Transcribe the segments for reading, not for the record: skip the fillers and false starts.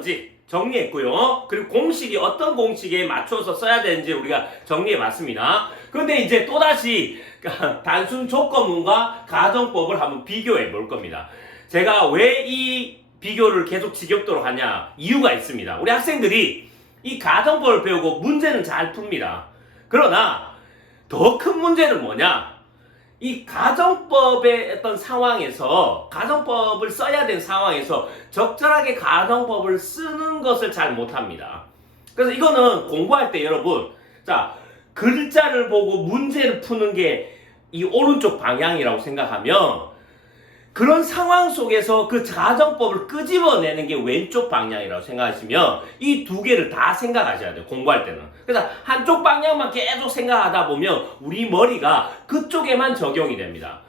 건지 정리했고요. 그리고 공식이 어떤 공식에 맞춰서 써야 되는지 우리가 정리해봤습니다. 그런데 이제 또다시 단순 조건문과 가정법을 한번 비교해 볼 겁니다. 제가 왜 이 비교를 계속 지겹도록 하냐 이유가 있습니다. 우리 학생들이 이 가정법을 배우고 문제는 잘 풉니다. 그러나 더 큰 문제는 뭐냐? 이 가정법의 어떤 상황에서 가정법을 써야 되는 상황에서 적절하게 가정법을 쓰는 것을 잘 못합니다. 그래서 이거는 공부할 때 여러분 자 글자를 보고 문제를 푸는 게 이 오른쪽 방향이라고 생각하면 그런 상황 속에서 그 가정법을 끄집어내는 게 왼쪽 방향이라고 생각하시면 이 두 개를 다 생각하셔야 돼요. 공부할 때는. 그래서 한쪽 방향만 계속 생각하다 보면 우리 머리가 그쪽에만 적용이 됩니다.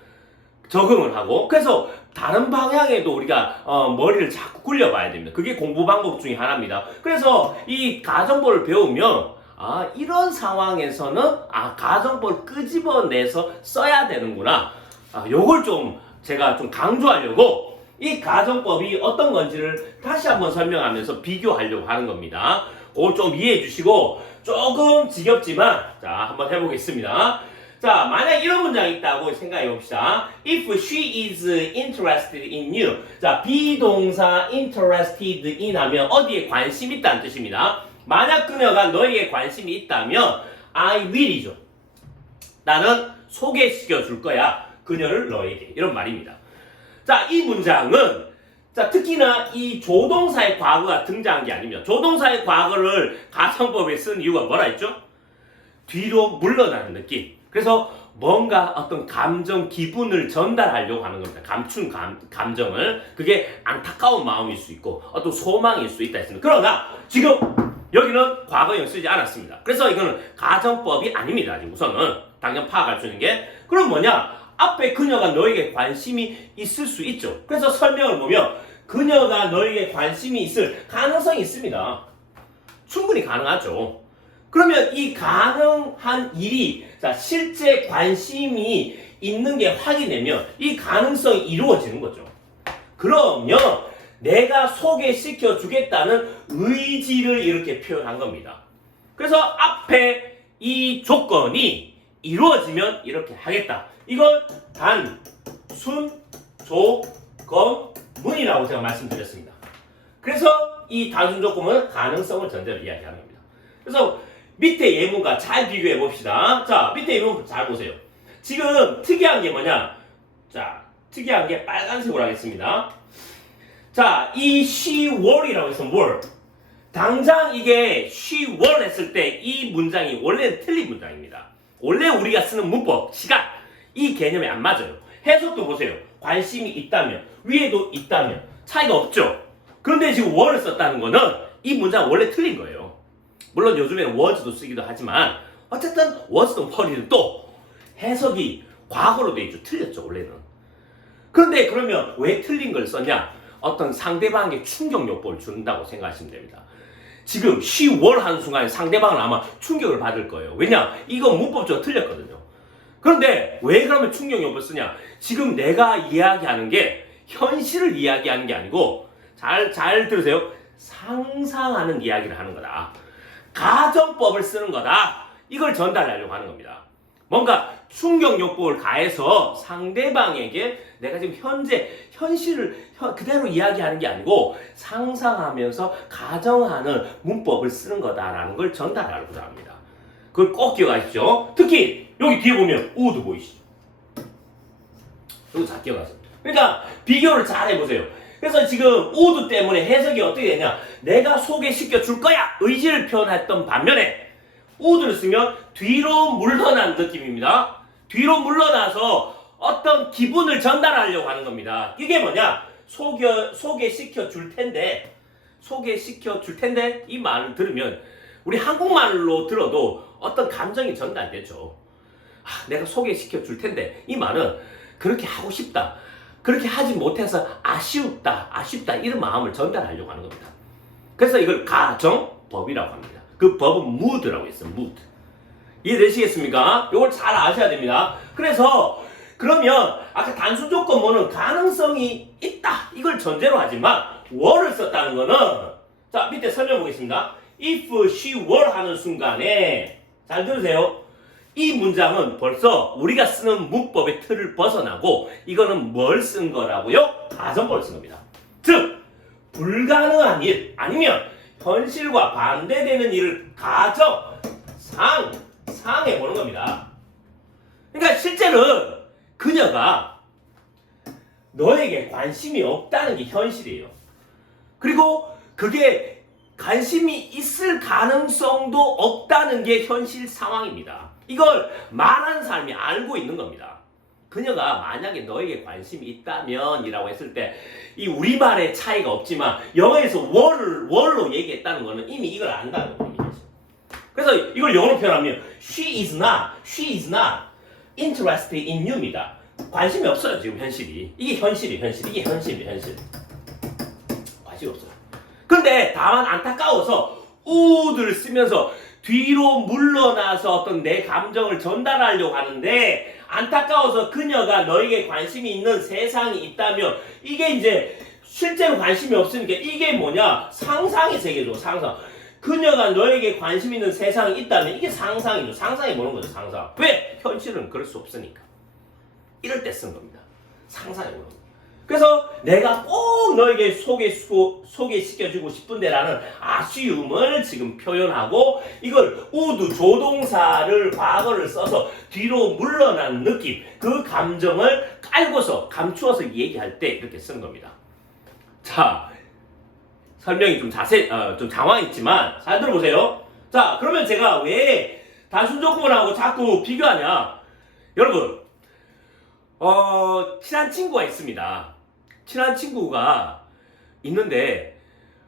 적응을 하고. 그래서 다른 방향에도 우리가 머리를 자꾸 굴려봐야 됩니다. 그게 공부 방법 중에 하나입니다. 그래서 이 가정법을 배우면 이런 상황에서는 가정법을 끄집어내서 써야 되는구나. 요걸 좀 제가 좀 강조하려고 이 가정법이 어떤 건지를 다시 한번 설명하면서 비교하려고 하는 겁니다. 그걸 좀 이해해 주시고 조금 지겹지만 자 한번 해보겠습니다. 자 만약 이런 문장이 있다고 생각해 봅시다. If she is interested in you. 자 비동사 interested in 하면 어디에 관심 있다는 뜻입니다. 만약 그녀가 너에게 관심이 있다면 I will이죠. 나는 소개시켜 줄 거야. 그녀를 너에게. 이런 말입니다. 자, 이 문장은 자, 특히나 이 조동사의 과거가 등장한 게 아닙니다. 조동사의 과거를 가정법에 쓴 이유가 뭐라 했죠? 뒤로 물러나는 느낌. 그래서 뭔가 어떤 감정, 기분을 전달하려고 하는 겁니다. 감춘 감정을. 그게 안타까운 마음일 수 있고 어떤 소망일 수 있다 했습니다. 그러나 지금 여기는 과거형 쓰지 않았습니다. 그래서 이거는 가정법이 아닙니다. 우선은 당연 파악할 수 있는 게. 그럼 뭐냐? 앞에 그녀가 너에게 관심이 있을 수 있죠. 그래서 설명을 보면 그녀가 너에게 관심이 있을 가능성이 있습니다. 충분히 가능하죠. 그러면 이 가능한 일이 자 실제 관심이 있는 게 확인되면 이 가능성이 이루어지는 거죠. 그러면 내가 소개시켜 주겠다는 의지를 이렇게 표현한 겁니다. 그래서 앞에 이 조건이 이루어지면 이렇게 하겠다. 이걸 단순 조건문이라고 제가 말씀드렸습니다. 그래서 이 단순 조건은 가능성을 전제로 이야기하는 겁니다. 그래서 밑에 예문과 잘 비교해 봅시다. 자, 밑에 예문 잘 보세요. 지금 특이한 게 뭐냐? 자, 특이한 게 빨간색으로 하겠습니다. 자, 이 she were이라고 해서 were. 당장 이게 she were 했을 때 이 문장이 원래는 틀린 문장입니다. 원래 우리가 쓰는 문법, 시간, 이 개념이 안 맞아요. 해석도 보세요. 관심이 있다면, 위에도 있다면 차이가 없죠. 그런데 지금 were를 썼다는 거는 이 문장 원래 틀린 거예요. 물론 요즘에는 was도 쓰기도 하지만 어쨌든 was든 were든 또 해석이 과거로 돼 있죠. 틀렸죠, 원래는. 그런데 그러면 왜 틀린 걸 썼냐? 어떤 상대방에게 충격 요법을 준다고 생각하시면 됩니다. 지금 she were 하는 순간에 상대방은 아마 충격을 받을 거예요. 왜냐? 이거 문법적으로 틀렸거든요. 그런데 왜 그러면 충격 요법을 쓰냐? 지금 내가 이야기하는 게 현실을 이야기하는 게 아니고 잘 들으세요. 상상하는 이야기를 하는 거다. 가정법을 쓰는 거다. 이걸 전달하려고 하는 겁니다. 뭔가 충격요법을 가해서 상대방에게 내가 지금 현실을 그대로 이야기하는 게 아니고 상상하면서 가정하는 문법을 쓰는 거다라는 걸 전달하려고 합니다. 그걸 꼭 기억하십시오. 특히 여기 뒤에 보면 would 보이시죠? 이거 잘 기억하세요. 그러니까 비교를 잘 해보세요. 그래서 지금 would 때문에 해석이 어떻게 되냐? 내가 소개시켜 줄 거야! 의지를 표현했던 반면에 would를 쓰면 뒤로 물러난 느낌입니다. 뒤로 물러나서 어떤 기분을 전달하려고 하는 겁니다. 이게 뭐냐? 소개시켜 줄 텐데 이 말을 들으면 우리 한국말로 들어도 어떤 감정이 전달되죠. 내가 소개시켜 줄 텐데 이 말은 그렇게 하고 싶다. 그렇게 하지 못해서 아쉽다 이런 마음을 전달하려고 하는 겁니다. 그래서 이걸 가정법이라고 합니다. 그 법은 mood라고 했어요. mood. 이해되시겠습니까? 이걸 잘 아셔야 됩니다. 그래서 그러면 아까 단순 조건문은 가능성이 있다 이걸 전제로 하지만 were를 썼다는 거는 자, 밑에 설명 보겠습니다. If she were 하는 순간에 잘 들으세요. 이 문장은 벌써 우리가 쓰는 문법의 틀을 벗어나고 이거는 뭘 쓴 거라고요? 가정법을 쓴 겁니다. 즉 불가능한 일 아니면 현실과 반대되는 일을 상해 보는 겁니다. 그러니까 실제는 그녀가 너에게 관심이 없다는 게 현실이에요. 그리고 그게 관심이 있을 가능성도 없다는 게 현실 상황입니다. 이걸 말하는 사람이 알고 있는 겁니다. 그녀가 만약에 너에게 관심이 있다면 이라고 했을 때 이 우리말의 차이가 없지만 영어에서 were로 얘기했다는 거는 이미 이걸 안다는 얘기죠. 그래서 이걸 영어로 표현하면 she is not interested in you입니다. 관심이 없어요 지금 현실이. 이게 현실이. 관심이 없어요. 근데 다만 안타까워서 would를 쓰면서 뒤로 물러나서 어떤 내 감정을 전달하려고 하는데 안타까워서 그녀가 너에게 관심이 있는 세상이 있다면 이게 이제 실제로 관심이 없으니까 이게 뭐냐? 상상의 세계죠. 상상. 그녀가 너에게 관심 있는 세상이 있다면 이게 상상이죠. 상상이 뭐는 거죠? 상상. 왜? 현실은 그럴 수 없으니까. 이럴 때 쓴 겁니다. 상상이 뭐는 거죠. 그래서 내가 꼭 너에게 소개시켜주고 싶은데라는 assume을 지금 표현하고 이걸 would 조동사를 과거를 써서 뒤로 물러난 느낌 그 감정을 깔고서 감추어서 얘기할 때 이렇게 쓰는 겁니다. 자, 설명이 좀 좀 장황했지만 잘 들어보세요. 자, 그러면 제가 왜 단순 조건하고 자꾸 비교하냐? 여러분, 친한 친구가 있습니다. 친한 친구가 있는데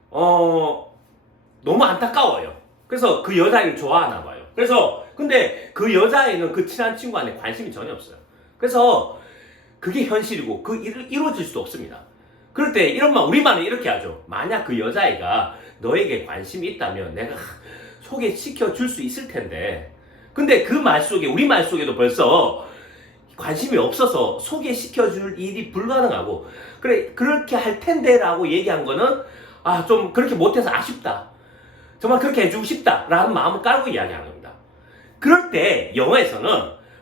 너무 안타까워요. 그래서 그 여자애를 좋아하나 봐요. 그래서 근데 그 여자애는 그 친한 친구한테 관심이 전혀 없어요. 그래서 그게 현실이고 그 일을 이루어질 수도 없습니다. 그럴 때 이런 말 우리말은 이렇게 하죠. 만약 그 여자애가 너에게 관심이 있다면 내가 소개시켜 줄 수 있을 텐데 근데 그 말 속에 우리 말 속에도 벌써 관심이 없어서 소개시켜줄 일이 불가능하고 그래 그렇게 할 텐데 라고 얘기한 거는 좀 그렇게 못해서 아쉽다 정말 그렇게 해주고 싶다 라는 마음을 깔고 이야기하는 겁니다. 그럴 때 영어에서는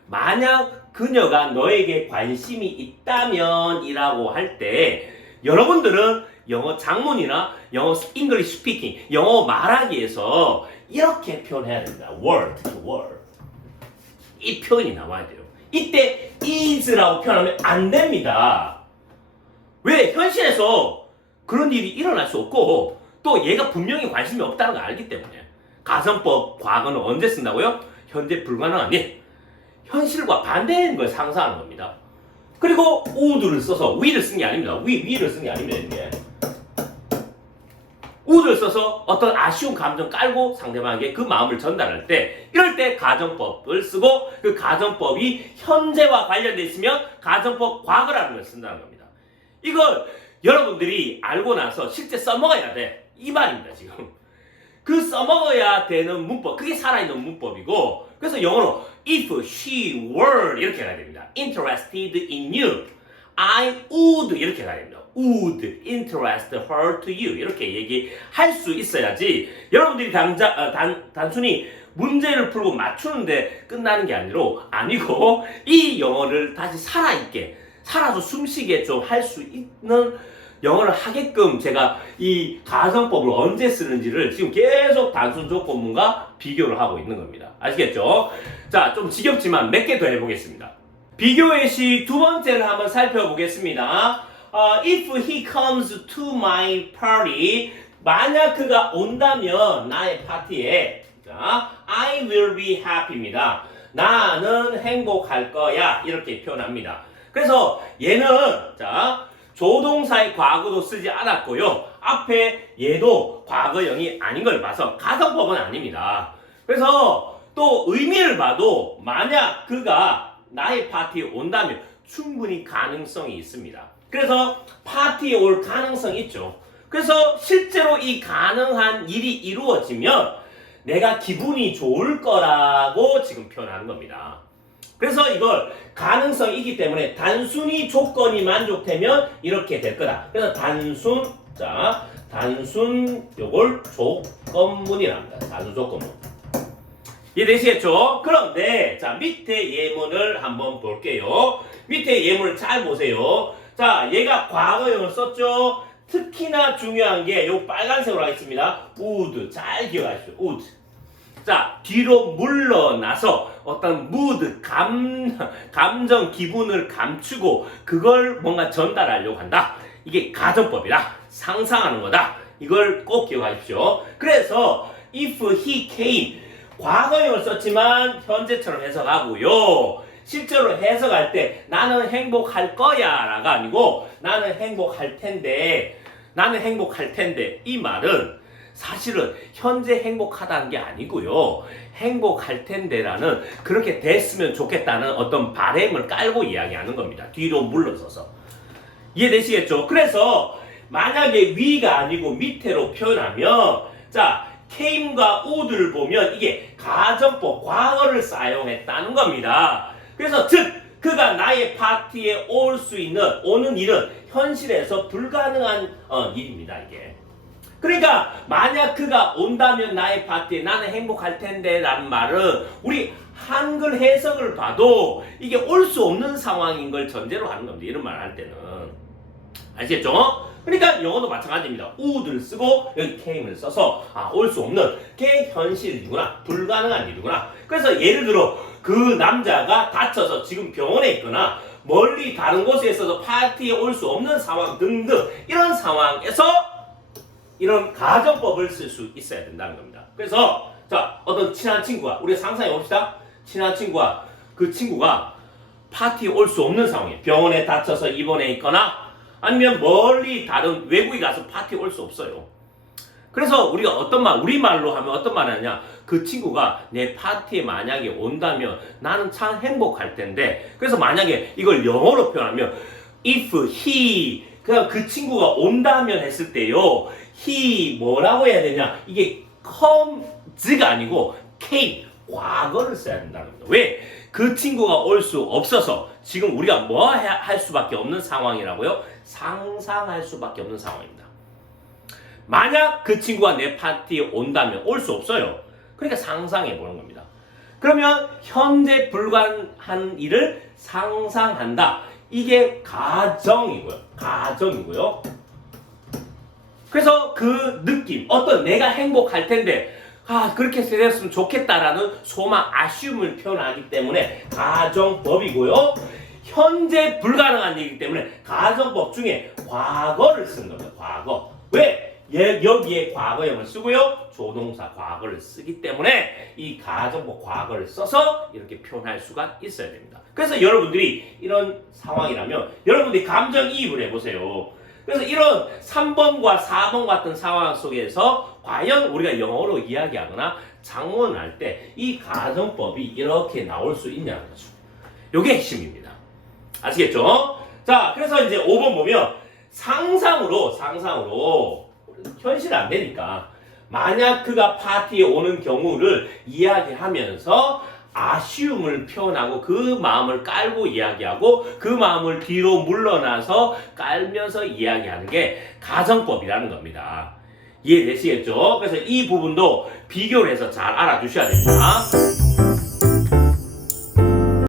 만약 그녀가 너에게 관심이 있다면 이라고 할 때 여러분들은 영어 장문이나 영어 English speaking 영어 말하기에서 이렇게 표현해야 됩니다. word to word 이 표현이 나와야 돼요. 이때 is라고 표현하면 안 됩니다. 왜? 현실에서 그런 일이 일어날 수 없고 또 얘가 분명히 관심이 없다는 걸 알기 때문에 가정법 과거는 언제 쓴다고요? 현재 불가능한 일 현실과 반대인 걸 상상하는 겁니다. 그리고 would를 써서 we를 쓴 게 아닙니다. we를 쓴 게 아닙니다. 이게 would를 써서 어떤 아쉬운 감정 깔고 상대방에게 그 마음을 전달할 때 이럴 때 가정법을 쓰고 그 가정법이 현재와 관련돼 있으면 가정법 과거라는 걸 쓴다는 겁니다. 이걸 여러분들이 알고 나서 실제 써먹어야 돼. 이 말입니다 지금. 그 써먹어야 되는 문법 그게 살아있는 문법이고 그래서 영어로 if she were 이렇게 가야 됩니다. interested in you I would 이렇게 가야 됩니다. would interest her to you 이렇게 얘기할 수 있어야지 여러분들이 단순히 문제를 풀고 맞추는데 끝나는 게 아니고 이 영어를 다시 살아있게 살아서 숨쉬게 좀 할 수 있는 영어를 하게끔 제가 이 가정법을 언제 쓰는지를 지금 계속 단순 조건문과 비교를 하고 있는 겁니다. 아시겠죠? 자, 좀 지겹지만 몇 개 더 해보겠습니다. 비교의 시 두 번째를 한번 살펴보겠습니다. If he comes to my party, 만약 그가 온다면 나의 파티에, 자, I will be happy입니다. 나는 행복할 거야. 이렇게 표현합니다. 그래서 얘는 자 조동사의 과거도 쓰지 않았고요. 앞에 얘도 과거형이 아닌 걸 봐서 가정법은 아닙니다. 그래서 또 의미를 봐도 만약 그가 나의 파티에 온다면 충분히 가능성이 있습니다. 그래서 파티에 올 가능성이 있죠. 그래서 실제로 이 가능한 일이 이루어지면 내가 기분이 좋을 거라고 지금 표현하는 겁니다. 그래서 이걸 가능성이 있기 때문에 단순히 조건이 만족되면 이렇게 될 거다. 그래서 단순 자, 단순 요걸 조건문이랍니다. 단순 조건문. 이해되시겠죠? 그런데 자, 밑에 예문을 한번 볼게요. 밑에 예문을 잘 보세요. 자, 얘가 과거형을 썼죠? 특히나 중요한 게 요 빨간색으로 하겠습니다. would. 잘 기억하십시오. would. 자, 뒤로 물러나서 어떤 mood, 감정, 기분을 감추고 그걸 뭔가 전달하려고 한다. 이게 가정법이다. 상상하는 거다. 이걸 꼭 기억하십시오. 그래서 if he came 과거형을 썼지만 현재처럼 해석하고요. 실제로 해석할 때 나는 행복할 거야 라가 아니고 나는 행복할 텐데 이 말은 사실은 현재 행복하다는 게 아니고요. 행복할 텐데라는 그렇게 됐으면 좋겠다는 어떤 바램을 깔고 이야기하는 겁니다. 뒤로 물러서서. 이해되시겠죠? 그래서 만약에 위가 아니고 밑으로 표현하면 자, came과 would를 보면 이게 가정법, 과거를 사용했다는 겁니다. 그래서 즉 그가 나의 파티에 올 수 있는 오는 일은 현실에서 불가능한 일입니다. 이게. 그러니까 만약 그가 온다면 나의 파티에 나는 행복할 텐데 라는 말은 우리 한글 해석을 봐도 이게 올 수 없는 상황인 걸 전제로 하는 겁니다. 이런 말 할 때는. 아시겠죠? 그러니까 영어도 마찬가지입니다. would를 쓰고 여기 came을 써서 올 수 없는 게 현실이구나. 불가능한 일이구나. 그래서 예를 들어 그 남자가 다쳐서 지금 병원에 있거나 멀리 다른 곳에 있어서 파티에 올 수 없는 상황 등등 이런 상황에서 이런 가정법을 쓸 수 있어야 된다는 겁니다. 그래서 자, 어떤 친한 친구가 우리가 상상해 봅시다. 친한 친구가 그 친구가 파티에 올 수 없는 상황에 병원에 다쳐서 입원해 있거나 아니면 멀리 다른 외국에 가서 파티에 올 수 없어요. 그래서 우리가 어떤 말, 우리말로 하면 어떤 말을 하냐, 그 친구가 내 파티에 만약에 온다면 나는 참 행복할 텐데, 그래서 만약에 이걸 영어로 표현하면 if he, 그냥 그 친구가 온다면 했을 때요, he 뭐라고 해야 되냐, 이게 comes가 아니고 came, 과거를 써야 된다는 겁니다. 왜? 그 친구가 올 수 없어서 지금 우리가 뭐 할 수밖에 없는 상황이라고요? 상상할 수밖에 없는 상황입니다. 만약 그 친구가 내 파티에 온다면 올 수 없어요. 그러니까 상상해 보는 겁니다. 그러면 현재 불가능한 일을 상상한다. 이게 가정이고요. 가정이고요. 그래서 그 느낌, 어떤 내가 행복할 텐데 그렇게 되었으면 좋겠다라는 소망, 아쉬움을 표현하기 때문에 가정법이고요. 현재 불가능한 일이기 때문에 가정법 중에 과거를 쓰는 겁니다. 과거. 왜? 여기에 과거형을 쓰고요. 조동사 과거를 쓰기 때문에 이 가정법 과거를 써서 이렇게 표현할 수가 있어야 됩니다. 그래서 여러분들이 이런 상황이라면 여러분들이 감정이입을 해보세요. 그래서 이런 3번과 4번 같은 상황 속에서 과연 우리가 영어로 이야기하거나 장문을 할 때 이 가정법이 이렇게 나올 수 있냐는 거죠. 이게 핵심입니다. 아시겠죠? 자, 그래서 이제 5번 보면 상상으로 현실 안 되니까 만약 그가 파티에 오는 경우를 이야기하면서 아쉬움을 표현하고 그 마음을 깔고 이야기하고 그 마음을 뒤로 물러나서 깔면서 이야기하는 게 가정법이라는 겁니다. 이해되시겠죠? 그래서 이 부분도 비교를 해서 잘 알아두셔야 됩니다.